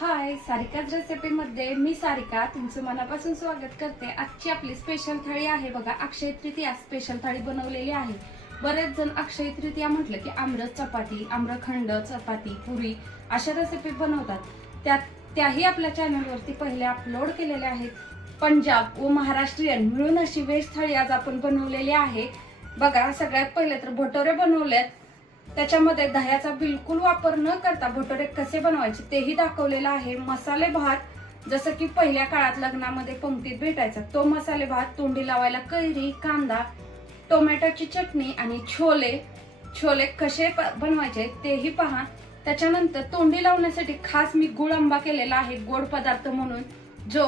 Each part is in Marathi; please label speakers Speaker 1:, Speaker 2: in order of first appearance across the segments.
Speaker 1: हाय सारिकाच रेसिपीमध्ये मी सारिका तुमचं मनापासून स्वागत करते. आजची आपली स्पेशल थाळी आहे बघा अक्षय तृतीया स्पेशल थाळी बनवलेली आहे. बरेच जण अक्षय तृतीया म्हटलं की आमरस चपाती आम्रखंड चपाती पुरी अशा रेसिपी बनवतात. त्यात त्याही आपल्या चॅनलवरती पहिले अपलोड केलेल्या आहेत. पंजाब व महाराष्ट्रीयन मिळून अशी व्हेज थाळी आज आपण बनवलेली आहे. बघा सगळ्यात पहिले तर भटोरे बनवलेत. त्याच्यामध्ये दह्याचा बिलकुल वापर न करता भटोरे कसे बनवायचे तेही दाखवलेलं आहे. मसाले भात जसं की पहिल्या काळात लग्नामध्ये पंक्तीत भेटायचा तो मसाले भात तोंडी लावायला कैरी कांदा टोमॅटोची चटणी आणि छोले छोले कसे प- बनवायचे तेही पहा. त्याच्यानंतर तोंडी लावण्यासाठी खास मी गुळ आंबा केलेला आहे गोड पदार्थ म्हणून जो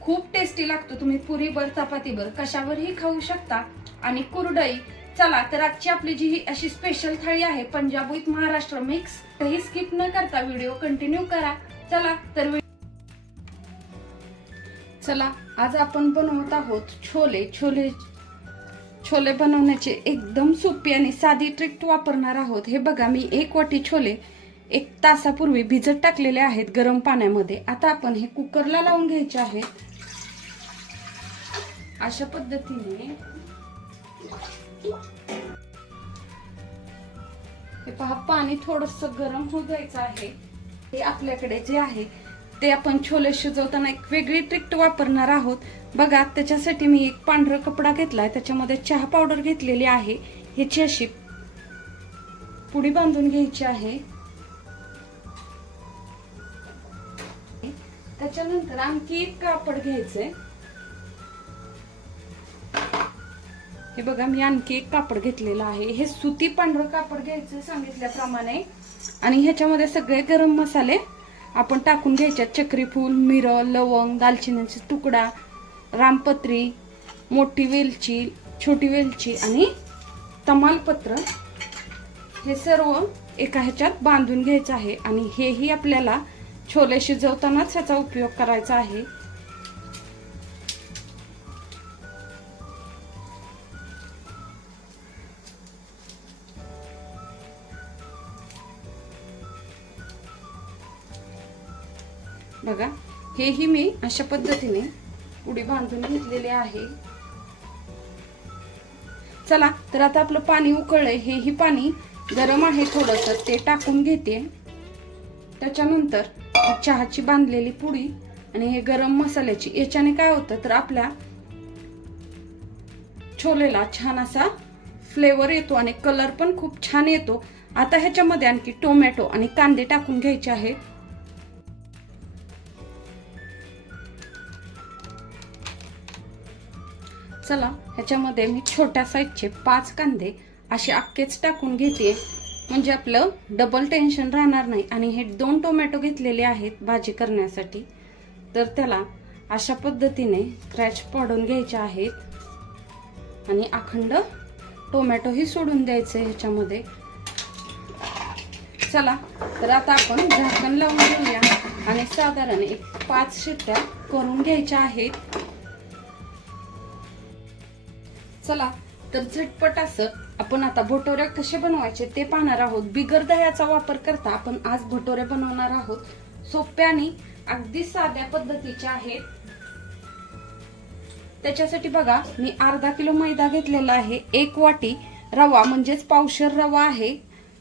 Speaker 1: खूप टेस्टी लागतो. तुम्ही पुरीभर चपातीवर कशावरही खाऊ शकता आणि कुरडई चला तर आजची आपली जी ही अशी स्पेशल थाळी आहे पंजाब विथ महाराष्ट्र मिक्स ही स्किप न करता व्हिडिओ कंटिन्यू करा. चला तर चला आज आपण बनवत आहोत छोले. छोले छोले बनवण्याचे एकदम सोपी आणि साधी ट्रिक वापरणार आहोत. हे बघा मी एक वाटी छोले एक तासापूर्वी भिजत टाकलेले आहेत गरम पाण्यामध्ये. आता आपण हे कुकरला लावून घ्यायचे आहेत. अशा पद्धतीने हे पहा पाणी थोडस गरम होऊ द्यायचं आहे. हे आपल्याकडे जे आहे ते आपण छोले शिजवताना एक वेगळी ट्रिक्ट वापरणार आहोत. बघा त्याच्यासाठी मी एक पांढरा कपडा घेतलाय त्याच्यामध्ये चहा पावडर घेतलेली आहे. ह्याची अशी पुडी बांधून घ्यायची आहे. त्याच्यानंतर आणखी एक कापड घ्यायचंय. हे बघा मी आणखी एक कापड घेतलेलं आहे. हे सुती पांढरं कापड घ्यायचं सांगितल्याप्रमाणे. आणि ह्याच्यामध्ये सगळे गरम मसाले आपण टाकून घ्यायचे चक्रीफूल मिरं लवंग दालचिनीचा तुकडा रामपत्री मोठी वेलची छोटी वेलची आणि तमालपत्र. हे सर्व एका ह्याच्यात बांधून घ्यायचं आहे. आणि हेही आपल्याला छोले शिजवतानाच ह्याचा उपयोग करायचा आहे. बघा हेही मी अशा पद्धतीने उडी बांधून घेतलेले आहे. चला तर आता आपलं पाणी उकळलंय. हेही पाणी गरम आहे थोडस ते टाकून घेते. त्याच्यानंतर चहाची बांधलेली पुडी आणि हे गरम मसाल्याची याच्याने काय होतं तर आपल्या छोलेला छान असा फ्लेवर येतो आणि कलर पण खूप छान येतो. आता ह्याच्यामध्ये आणखी टोमॅटो आणि कांदे टाकून घ्यायचे आहेत. चला ह्याच्यामध्ये मी छोट्या साईजचे पाच कांदे असे अख्खेच टाकून घेते. म्हणजे आपलं डबल टेन्शन राहणार नाही. आणि हे दोन टोमॅटो घेतलेले आहेत भाजी करण्यासाठी. तर त्याला अशा पद्धतीने क्रॅच पाडून घ्यायचे आहेत. आणि अखंड टोमॅटोही सोडून द्यायचे ह्याच्यामध्ये. चला तर आता आपण झाकण लावून घेऊया. आणि साधारण एक पाच शिट्ट्या करून घ्यायच्या आहेत. चला तर झटपट असं आपण आता भटोरे कसे बनवायचे ते पाहणार आहोत. बिगर दह्याचा वापर करता आपण आज भटोरे बनवणार आहोत. सोप्या आणि अगदी साध्या पद्धतीच्या आहेत त्याच्यासाठी बघा मी अर्धा किलो मैदा घेतलेला आहे. एक वाटी रवा म्हणजेच पावशर रवा आहे.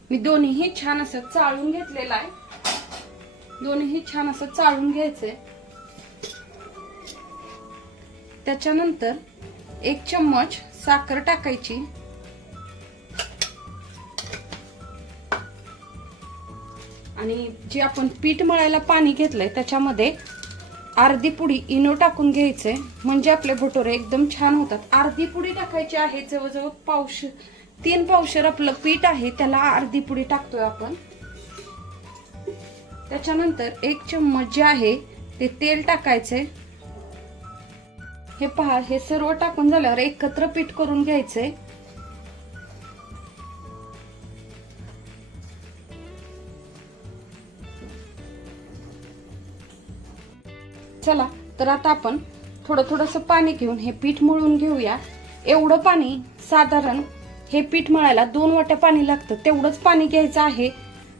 Speaker 1: मी दोन्हीही छान असं चाळून घेतलेला आहे. दोन्हीही छान असं चाळून घ्यायचंय. त्याच्यानंतर एक चम्मच साखर टाकायची. आणि जे आपण पीठ मळायला पाणी घेतलंय त्याच्यामध्ये अर्धी पुडी इनो टाकून घ्यायचंय म्हणजे आपले भटोरे एकदम छान होतात. अर्धी पुडी टाकायची आहे जवळजवळ पावश तीन पावशर आपलं पीठ आहे त्याला अर्धी पुडी टाकतोय आपण. त्याच्यानंतर एक चम्मच जे आहे ते तेल टाकायचंय हे पहा हे सर्व टाकून झाल्यावर एकत्र पीठ करून घ्यायचंय. चला तर आता आपण थोडं थोडंसं पाणी घेऊन हे पीठ मळून घेऊया. एवढं पाणी साधारण हे पीठ मळायला दोन वाट्या पाणी लागतं तेवढंच पाणी घ्यायचं आहे.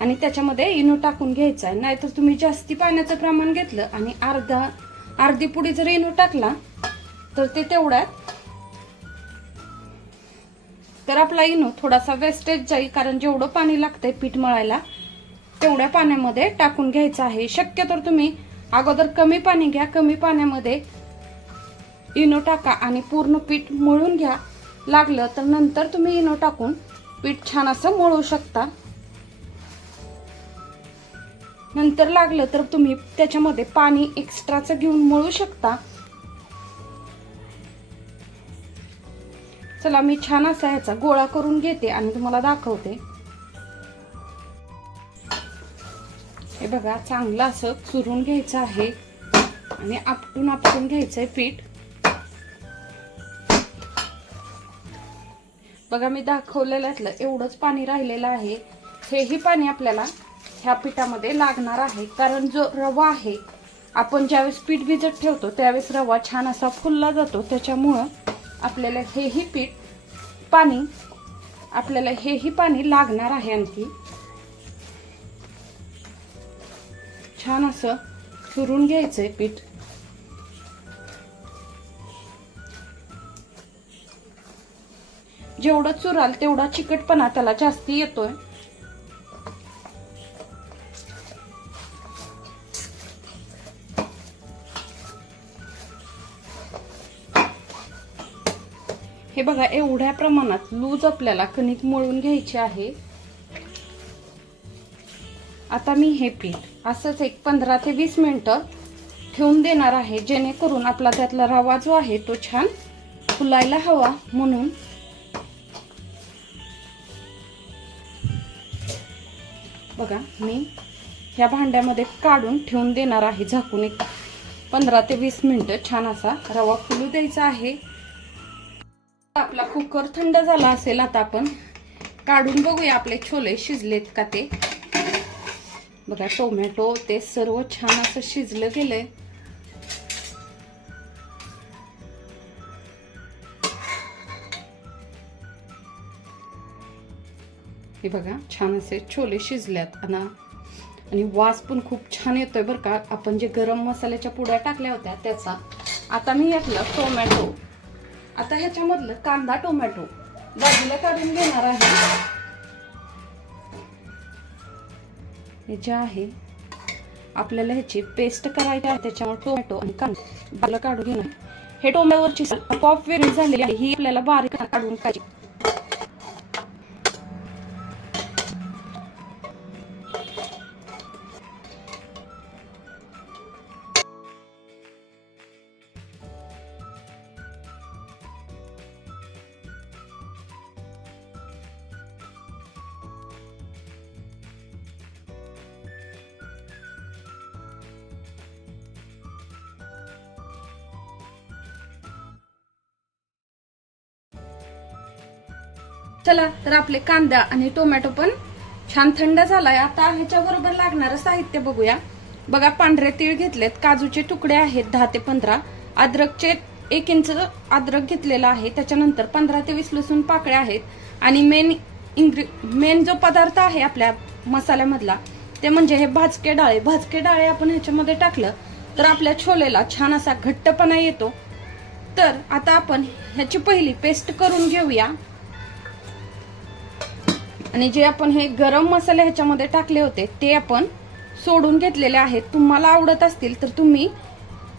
Speaker 1: आणि त्याच्यामध्ये इनो टाकून घ्यायचा आहे. नाहीतर तुम्ही जास्ती पाण्याचं प्रमाण घेतलं आणि अर्धा अर्धी पुडी जर इनो टाकला तर ते तेवढ्यात तर आपला इनो थोडासा वेस्टेज जाईल कारण जेवढं पाणी लागतंय पीठ मळायला तेवढ्या पाण्यामध्ये टाकून घ्यायचं आहे. शक्यतो तुम्ही अगोदर कमी पाणी घ्या कमी पाण्यामध्ये इनो टाका आणि पूर्ण पीठ मळून घ्या. लागलं तर नंतर तुम्ही इनो टाकून पीठ छान असं मळू शकता. नंतर लागलं तर तुम्ही त्याच्यामध्ये पाणी एक्स्ट्राचं घेऊन मळू शकता. चला मी छान असा ह्याचा गोळा करून घेते आणि तुम्हाला दाखवते. हे बघा चांगलं असं चुरून घ्यायचं आहे. आणि आपटून आपटून घ्यायचंय पीठ. बघा मी दाखवलेल्यातलं एवढंच पाणी राहिलेलं आहे. हेही पाणी आपल्याला ह्या पिठामध्ये लागणार आहे. कारण जो रवा आहे आपण ज्यावेळेस पीठ भिजत ठेवतो त्यावेळेस रवा छान असा फुलला जातो. त्याच्यामुळं आपल्याला हेही पीठ पाणी आपल्याला हेही पाणी लागणार आहे आणखी. छान असं चुरून घ्यायचंय पीठ. जेवढं चुराल तेवढा चिकटपणा त्याला जास्ती येतोय. हे बघा एवढ्या प्रमाणात लूज आपल्याला कणिक मळून घ्यायची आहे. आता मी हे पीठ असंच एक पंधरा ते वीस मिनटं ठेवून देणार आहे जेणेकरून आपला त्यातला रवा जो आहे तो छान फुलायला हवा म्हणून. बघा मी ह्या भांड्यामध्ये काढून ठेवून देणार आहे झाकून एक पंधरा ते वीस मिनटं छान असा रवा फुलू द्यायचा आहे. आपला कुकर थंड झाला असेल आता आपण. काढून बघूया आपले छोले शिजलेत का ते. बघा टोमॅटो ते सर्व छान असं शिजलं गेलंय. हे बघा छान असे छोले शिजल्यात. आणि वास पण खूप छान येतोय बरं का. आपण जे गरम मसाल्याच्या पुड्या टाकल्या होत्या त्याचा. आता मी यातलं टोमॅटो आता ह्याच्यामधलं कांदा टोमॅटो. बाजूला काढून घेणार आहे. हे जे आहे आपल्याला ह्याची पेस्ट करायची आहे. त्याच्यामुळे टोमॅटो आणि कांदा. बाजूला काढून घेणार हे टोमॅटोवरची कॉप वेगळी झालेली आहे. ही आपल्याला बारीक काढून पाहिजे चला तर आपले कांदा आणि टोमॅटो पण छान थंड झालाय. आता ह्याच्याबरोबर लागणारं साहित्य बघूया. बघा पांढरे तीळ घेतलेत काजूचे तुकडे आहेत दहा ते पंधरा. अद्रकचे एक इंच अद्रक घेतलेला आहे त्याच्यानंतर पंधरा ते वीस लसूण पाकळ्या आहेत. आणि मेन इंग्रि मेन जो पदार्थ आहे आपल्या मसाल्यामधला ते म्हणजे हे भाजके डाळे. भाजके डाळे आपण ह्याच्यामध्ये टाकलं तर आपल्या छोलेला छान असा घट्टपणा येतो. तर आता आपण ह्याची पहिली पेस्ट करून घेऊया. आणि जे आपण हे गरम मसाले ह्याच्यामध्ये टाकले होते ते आपण सोडून घेतलेले आहेत. तुम्हाला आवडत असतील तर तुम्ही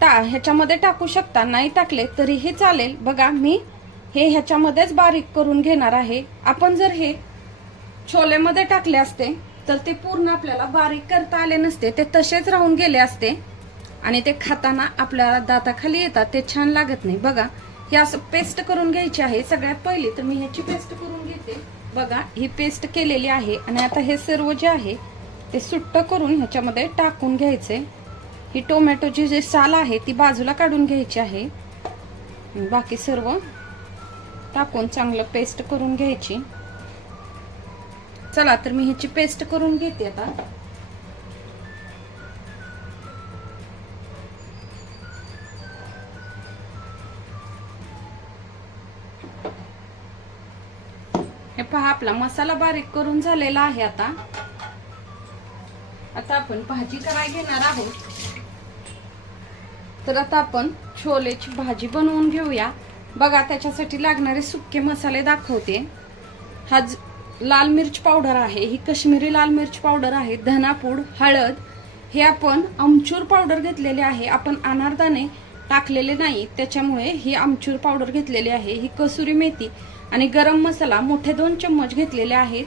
Speaker 1: टा ह्याच्यामध्ये टाकू शकता. नाही टाकले तरीही चालेल. बघा मी हे ह्याच्यामध्येच बारीक करून घेणार आहे. आपण जर हे छोलेमध्ये टाकले असते तर ते पूर्ण आपल्याला बारीक करता आले नसते. ते तसेच राहून गेले असते. आणि ते खाताना आपल्याला दाताखाली येतात. ते छान लागत नाही. बघा हे असं पेस्ट करून घ्यायची आहे. सगळ्यात पहिली तर मी ह्याची पेस्ट करून घेते. बघा ही पेस्ट केलेली आहे आणि आता हे सर्व जे आहे ते सुट्ट करून ह्याच्यामध्ये टाकून घ्यायचे. ही टोमॅटोची जी साल आहे ती बाजूला काढून घ्यायची आहे. बाकी सर्व टाकून चांगलं पेस्ट करून घ्यायची. चला तर मी ह्याची पेस्ट करून घेते आता. आपला मसाला बारीक करून झालेला आहे आता. आता आपण भाजी करायला घेणार आहोत. तर आता आपण छोलेची भाजी बनवून घेऊया. बघा त्याच्यासाठी लागणारे सुके मसाले दाखवते. हा ज- लाल मिरच पावडर आहे. ही कश्मीरी लाल मिरच पावडर आहे. धनापूड हळद हे आपण आमचूर पावडर घेतलेले आहे. आपण अनारदाने टाकलेले नाही. त्याच्यामुळे ही आमचूर पावडर घेतलेली आहे. ही कसुरी मेथी. आणि गरम मसाला मोठे दोन चम्मच घेतलेले आहेत.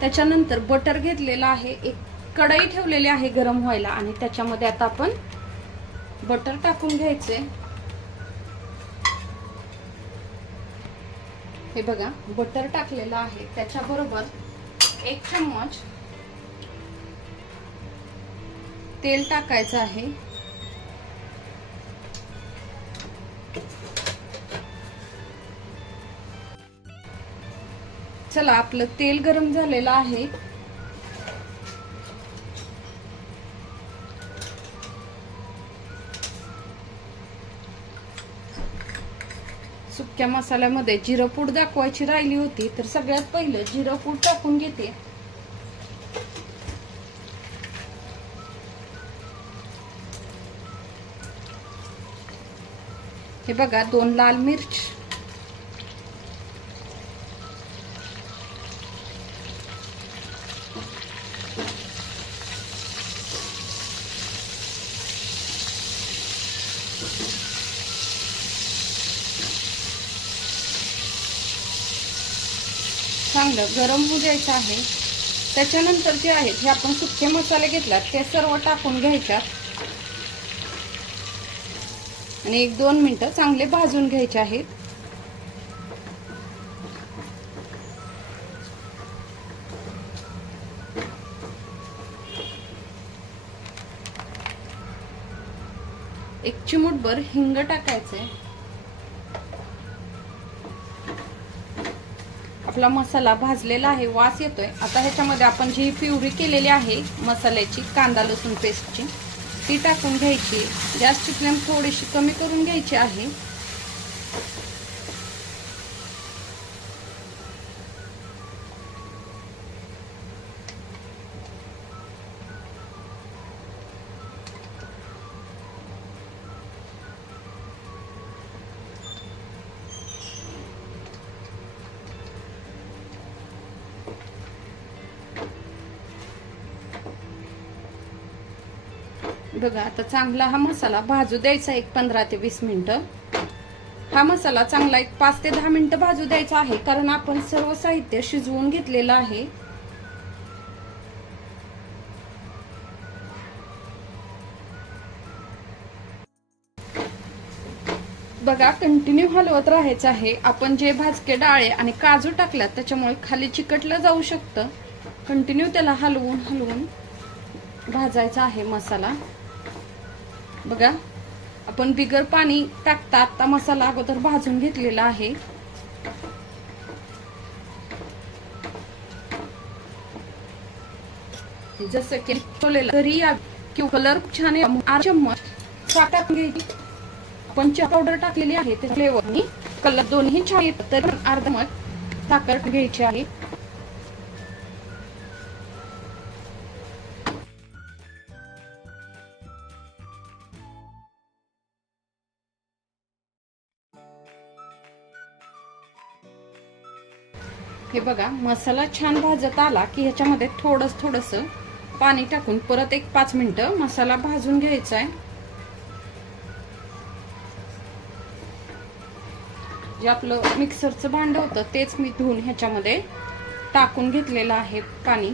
Speaker 1: त्याच्यानंतर बटर घेतलेलं आहे. एक कढई ठेवलेली आहे गरम व्हायला आणि त्याच्यामध्ये आता आपण बटर टाकून घ्यायचे. हे बघा बटर टाकलेलं आहे. त्याच्याबरोबर एक चम्मच तेल टाकायचं आहे. चला आपलं तेल गरम झालेलं आहे. सुक्या मसाल्यामध्ये जिरं पूड दाखवायची राहिली होती तर सगळ्यात पहिलं जिरं पूड टाकून घेते. हे बघा दोन लाल मिर्च. चांगलं गरम होऊ द्यायचं आहे. त्याच्यानंतर जे आहेत हे आपण सुके मसाले घेतलात ते सर्व टाकून घ्यायच्यात. आणि एक दोन मिनिटं चांगले भाजून घ्यायचे आहेत. एक चिमूटभर हिंग टाकायचंय. आपला मसाला भाजलेला आहे वास येतोय. आता ह्याच्यामध्ये आपण जी प्युरी केलेली आहे मसाल्याची कांदा लसूण पेस्टची ती टाकून घ्यायची. गॅसची फ्लेम थोडीशी कमी करून घ्यायची आहे. बघा आता चांगला हा मसाला भाजू द्यायचा एक पंधरा ते वीस मिनिटं. हा मसाला चांगला एक पाच ते दहा मिनिटं भाजू द्यायचा आहे कारण आपण सर्व साहित्य शिजवून घेतलेलं आहे. बघा कंटिन्यू हलवत राहायचं आहे. आपण जे भाजके डाळे आणि काजू टाकल्यात त्याच्यामुळे खाली चिकटलं जाऊ शकतं. कंटिन्यू त्याला हलवून हलवून भाजायचा आहे मसाला. बघा. आपण बिगर पाणी टाकता आता मसाला अगोदर भाजून घेतलेला आहे. जसं की तरी या किंवा कलर छान आहे. चम्मच साखर घ्यायची. आपण चहा पावडर टाकलेली आहे त्या फ्लेवरनी कलर दोन्ही छान येतात तर पण अर्धा साखर घ्यायची आहे. हे बघा मसाला छान भाजत आला की ह्याच्यामध्ये थोडस थोडस पाणी टाकून परत एक पाच मिनिटं मसाला भाजून घ्यायचा आहे. जे आपलं मिक्सरचं भांड होतं तेच मी धुवून ह्याच्यामध्ये टाकून घेतलेलं आहे पाणी.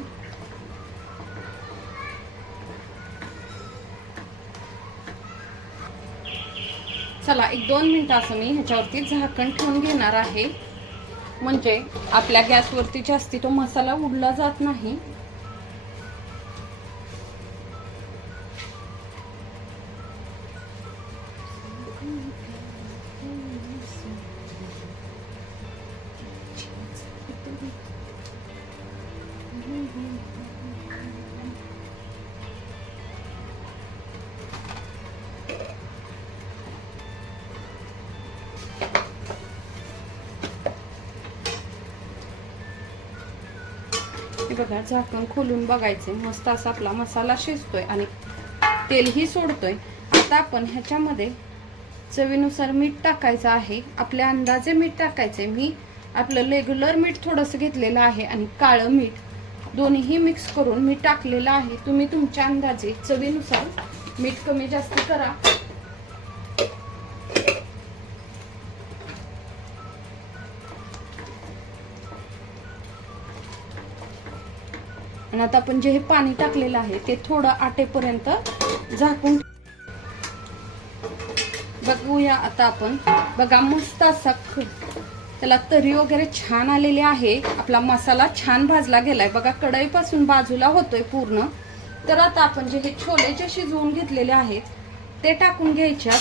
Speaker 1: चला एक दोन मिनिटं असं मी ह्याच्यावरती झाकण ठेवून घेणार आहे. म्हणजे आपल्या गॅसवरती जास्ती तो मसाला उडला जात नाही. बघा झाकण खोलून बघायचे मस्त असा आपला मसाला शिजतोय आणि तेलही सोडतोय. आता आपण ह्याच्यामध्ये चवीनुसार मीठ टाकायचं आहे. आपल्या अंदाजे मीठ टाकायचे मी आपलं रेग्युलर मीठ थोडंसं घेतलेलं आहे आणि काळं मीठ दोन्हीही मिक्स करून मी टाकलेलं आहे. तुम्ही तुमच्या अंदाजे चवीनुसार मीठ कमी जास्त करा. आणि आता आपण जे हे पाणी टाकलेलं आहे ते थोडं आटेपर्यंत झाकून बघूया आता आपण. बघा मस्त असा त्याला तरी वगैरे छान आलेली आहे. आपला मसाला छान भाजला गेलाय. बघा कढईपासून बाजूला होतोय पूर्ण. तर आता आपण जे हे छोले जे शिजवून घेतलेले आहेत ते टाकून घ्यायच्यात.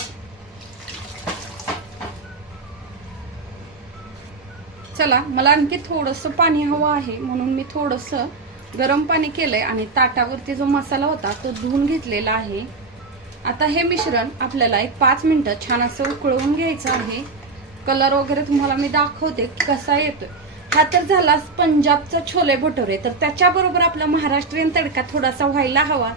Speaker 1: चला मला आणखी थोडंसं पाणी हवं आहे म्हणून मी थोडंसं गरम पाणी केलंय आणि ताटावरती जो मसाला होता तो धुवून घेतलेला आहे. आता हे मिश्रण आपल्याला एक पाच मिनटं छान असं उकळवून घ्यायचं आहे. कलर वगैरे तुम्हाला मी दाखवते कसा येतोय. हा तर झाला पंजाबचा छोले भटोरे. तर त्याच्याबरोबर आपला महाराष्ट्रीयन तडका थोडासा व्हायला हवा.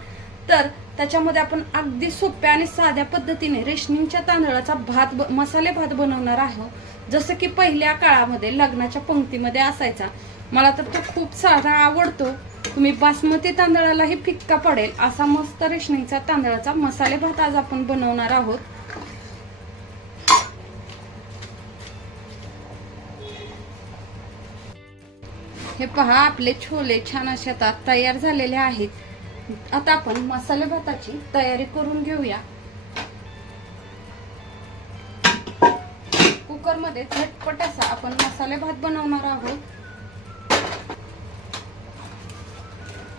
Speaker 1: तर त्याच्यामध्ये आपण अगदी सोप्या आणि साध्या पद्धतीने रेशनिंगच्या तांदळाचा भात ब- मसाले भात बनवणार आहोत. जसं की पहिल्या काळामध्ये लग्नाच्या पंक्तीमध्ये असायचा. मला तर तो खूप सारा आवडतो. तुम्ही बासमती तांदळालाही फिक्का पडेल. असा मस्त रेशनीचा तांदळाचा मसाले भात आज आपण बनवणार आहोत. हे पहा आपले छोले छान असे आता तयार झालेले आहेत. आता आपण मसाले भाताची तयारी करून घेऊया. कुकरमध्ये झटपट असा आपण मसाले भात बनवणार आहोत.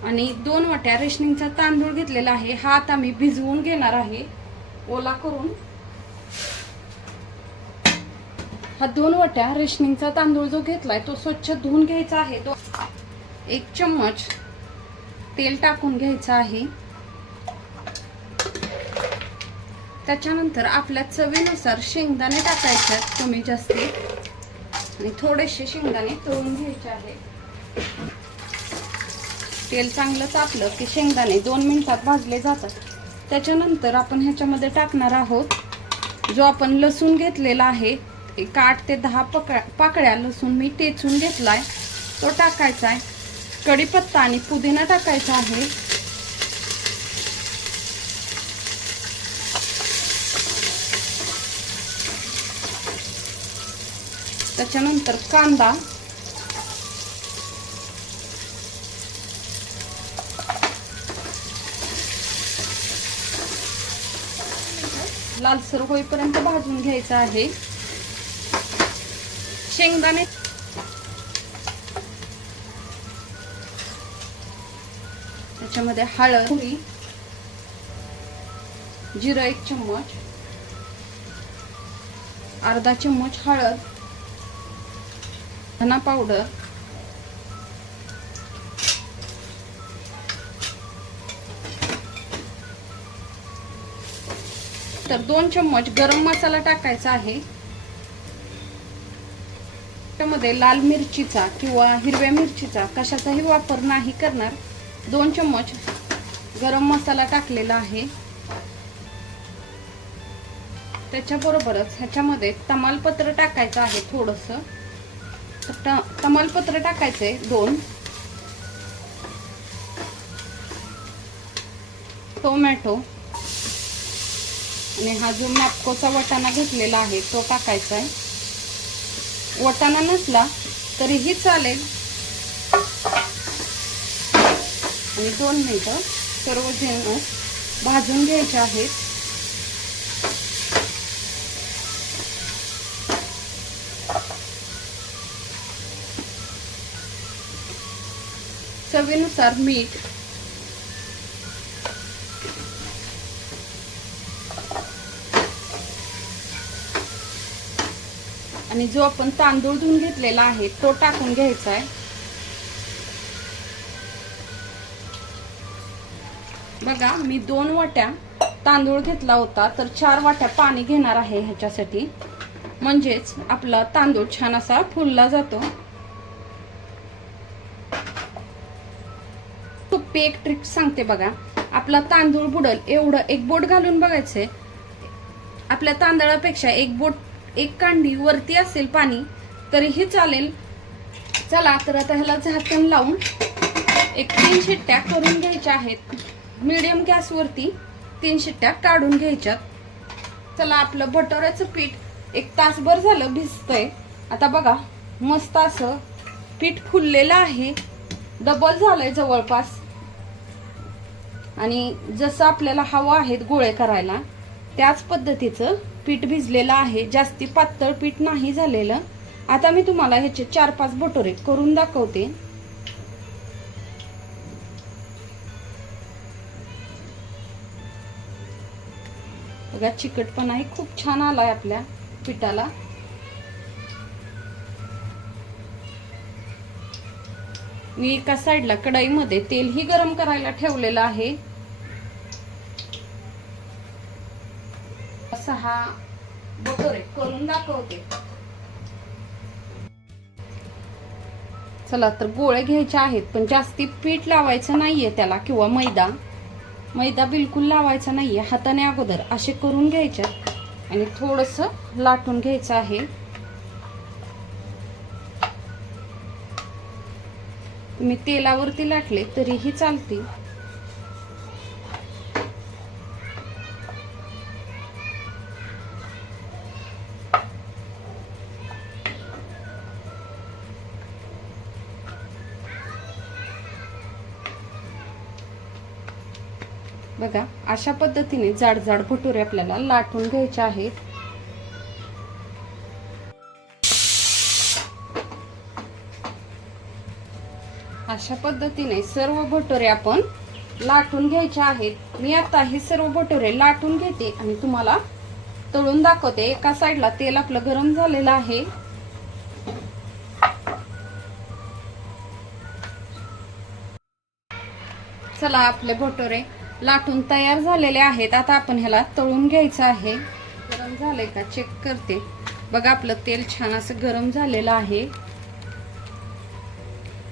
Speaker 1: आणि दोन वाट्या रेशनिंगचा तांदूळ घेतलेला आहे. हा आता मी भिजवून घेणार आहे. ओला करून. हा दोन वाट्या रेशनिंगचा तांदूळ जो घेतलाय तो स्वच्छ धुवून घ्यायचा आहे. तो एक चम्मच तेल टाकून घ्यायचं आहे. त्याच्यानंतर आपल्या चवीनुसार शेंगदाणे टाकायचे आहेत. कमी जास्ती. आणि थोडेसे शेंगदाणे तळून घ्यायचे आहे तेल चांगलं तापलं की शेंगदाणे दोन मिनिटात भाजले जातात. त्याच्यानंतर आपण ह्याच्यामध्ये टाकणार आहोत जो आपण लसूण घेतलेला आहे एक आठ ते दहा पकड्या पाकळ्या लसूण मी टेचून घेतला आहे तो टाकायचा आहे. कढीपत्ता आणि पुदिना टाकायचा आहे. त्याच्यानंतर कांदा लालसर होईपर्यंत भाजून घ्यायचं आहे. शेंगदाणे. त्याच्यामध्ये हळद थोडी जिरं एक चम्मच. अर्धा चम्मच हळद. धना पावडर. तर दोन चम्मच गरम मसाला टाकायचा आहे. त्यामध्ये लाल मिरचीचा किंवा हिरव्या मिरचीचा कशाचाही वापर नाही करणार. दोन चम्मच गरम मसाला टाकलेला आहे. त्याच्याबरोबरच ह्याच्यामध्ये तमालपत्र टाकायचं आहे थोडस. तमालपत्र टाकायचंय दोन. टोमॅटो. आणि हा जो नापकोचा वटाणा घेतलेला आहे तो टाकायचा आहे. वटाणा नसला तरीही चालेल. आणि दोन मिनटं सर्व जेवण भाजून घ्यायचे आहेत. चवीनुसार मीठ आणि जो आपण तांदूळ धुवून घेतलेला आहे तो टाकून घ्यायचा आहे. बघा मी दोन वाट्या तांदूळ घेतला होता तर चार वाट्या पाणी घेणार आहे ह्याच्यासाठी. म्हणजेच आपला तांदूळ छान असा फुलला जातो. सोपी एक ट्रिक सांगते बघा. आपला तांदूळ बुडल एवढं एक बोट घालून बघायचंय. आपल्या तांदळापेक्षा एक बोट एक कांडी वरती असेल पाणी तरीही चालेल. चला तर आता ह्याला झाकण लावून एक तीन शिट्ट्या करून घ्यायच्या आहेत. मिडियम गॅसवरती तीन शिट्ट्या काढून घ्यायच्यात. चला आपलं बटोऱ्याचं पीठ एक तासभर झालं भिजतंय. आता बघा मस्त असं पीठ फुललेलं आहे. डबल झालंय जवळपास. आणि जसं आपल्याला हवं आहे गोळे करायला त्याच पद्धतीचं पीठ भिजलेलं आहे. जास्ती पातळ पीठ नाही झालेलं. आता मी तुम्हाला ह्याचे चार पाच बटोरे करून दाखवते. बघा चिकटपणाही खूप छान आलाय आपल्या पिठाला. मी एका साईडला कढाईमध्ये तेलही गरम करायला ठेवलेलं आहे. सहा बटोरे करून दाखवते. चला तर गोळे घ्यायचे आहेत पण जास्ती पीठ लावायचं नाहीये त्याला किंवा मैदा. मैदा बिलकुल लावायचा नाहीये हाताने अगोदर असे करून घ्यायचे. आणि थोडस लाटून घ्यायचं आहे. तुम्ही तेलावरती लाटले तरीही चालतील. अशा पद्धतीने जाड जाड भटुरे आपल्याला लाटून घ्यायचे आहेत. अशा पद्धतीने सर्व भटुरे आपण लाटून घ्यायचे आहेत. मी आता हे सर्व भटुरे लाटून घेते आणि तुम्हाला तळून दाखवते. एका साईडला तेल आपलं गरम झालेलं आहे. चला आपले भटुरे लाटून तयार झालेले आहेत. आता आपण ह्याला तळून घ्यायचं आहे. गरम झालंय का? चेक करते. बघा आपलं तेल छान असं गरम झालेलं आहे.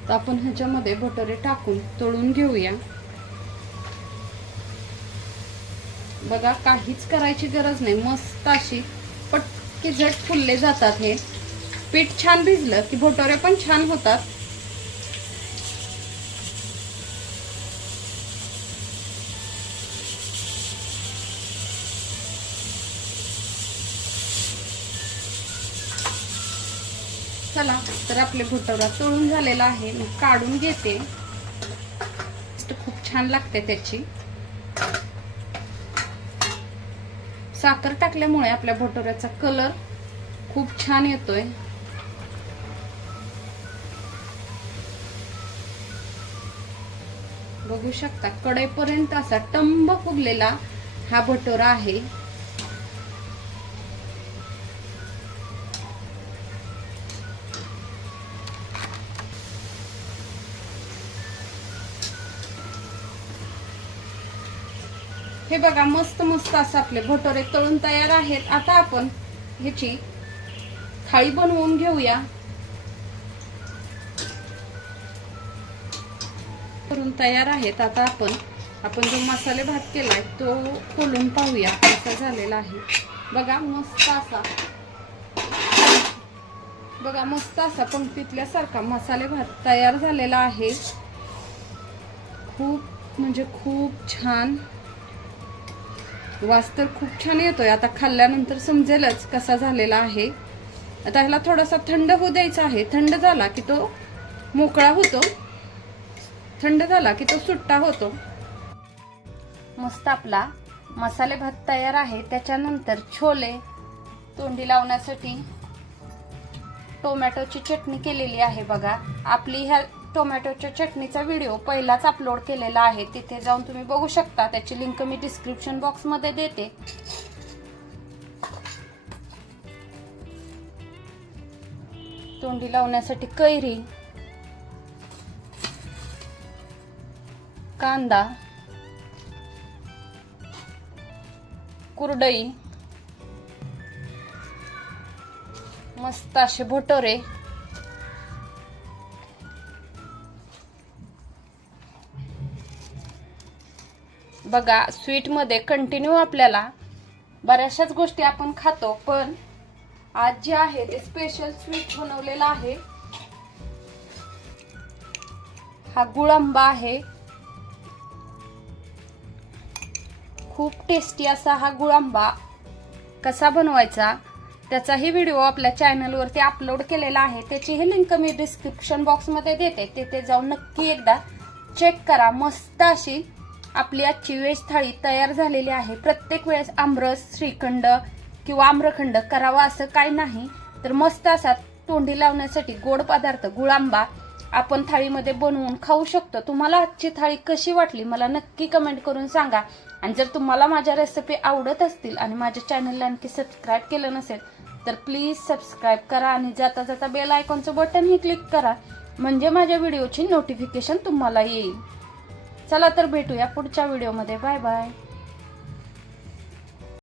Speaker 1: तर आपण ह्याच्यामध्ये भटोरे टाकून तळून घेऊया. बघा काहीच करायची गरज नाही. मस्त अशी पटकी झट फुलले जातात हे. पीठ छान भिजलं की भटोरे पण छान होतात. चला तर आपले भुटवरा तळून झालेला आहे. मी काढून घेते. खूप छान लागते त्याची. साखर टाकल्यामुळे आपल्या भटोऱ्याचा कलर खूप छान येतोय. बघू शकता कडेपर्यंत असा टंब फुगलेला हा भटोरा आहे. हे बघा मस्त मस्त असं आपले भटोरे तळून तयार आहेत. आता आपण ह्याची थाळी बनवून घेऊया. करून तयार आहेत. आता आपण आपण जो मसाले भात केलाय तो खोलून पाहूया. असा झालेला आहे. बघा मस्त असा. बघा मस्त असा पंक्तीतल्यासारखा मसाले भात तयार झालेला आहे. खूप म्हणजे खूप छान. वास तर खूप छान येतोय. आता खाल्ल्यानंतर समजेलच कसा झालेला आहे. आता ह्याला थोडासा थंड होऊ द्यायचा आहे. थंड झाला की तो मोकळा होतो. थंड झाला की तो सुट्टा होतो. मस्त आपला मसाले भात तयार आहे. त्याच्यानंतर छोले तोंडी लावण्यासाठी टोमॅटोची चटणी केलेली आहे बघा. आपली ह्या टोमॅटोच्या चटणीचा व्हिडिओ पहिलाच अपलोड केलेला आहे. तिथे जाऊन तुम्ही बघू शकता. त्याची लिंक मी डिस्क्रिप्शन बॉक्समध्ये देते. तोंडी लावण्यासाठी कैरी कांदा कुरडई मस्त असे भटोरे बघा स्वीटमध्ये कंटिन्यू आपल्याला बऱ्याचशाच गोष्टी आपण खातो पण आज जे आहे ते स्पेशल स्वीट बनवलेलं आहे. हा गुळ आंबा आहे. खूप टेस्टी असा हा गुळ आंबा कसा बनवायचा त्याचाही व्हिडिओ आपल्या चॅनलवरती अपलोड केलेला आहे. त्याचीही लिंक मी डिस्क्रिप्शन बॉक्समध्ये देते. तिथे जाऊन नक्की एकदा चेक करा. मस्त अशी आपली आजची वेज थाळी तयार झालेली आहे. प्रत्येक वेळेस आमरस श्रीखंड किंवा आम्रखंड करावा असं काही नाही तर मस्त असा तोंडी लावण्यासाठी गोड पदार्थ गुळांबा आपण थाळीमध्ये बनवून खाऊ शकतो. तुम्हाला आजची थाळी कशी वाटली मला नक्की कमेंट करून सांगा. आणि जर तुम्हाला माझ्या रेसिपी आवडत असतील आणि माझ्या चॅनलला आणखी सबस्क्राईब केलं नसेल तर प्लीज सबस्क्राईब करा आणि जाता जाता बेल आयकॉनचं बटनही क्लिक करा. म्हणजे माझ्या व्हिडिओची नोटिफिकेशन तुम्हाला येईल. चला तर भेटूया पुढच्या व्हिडिओमध्ये बाय बाय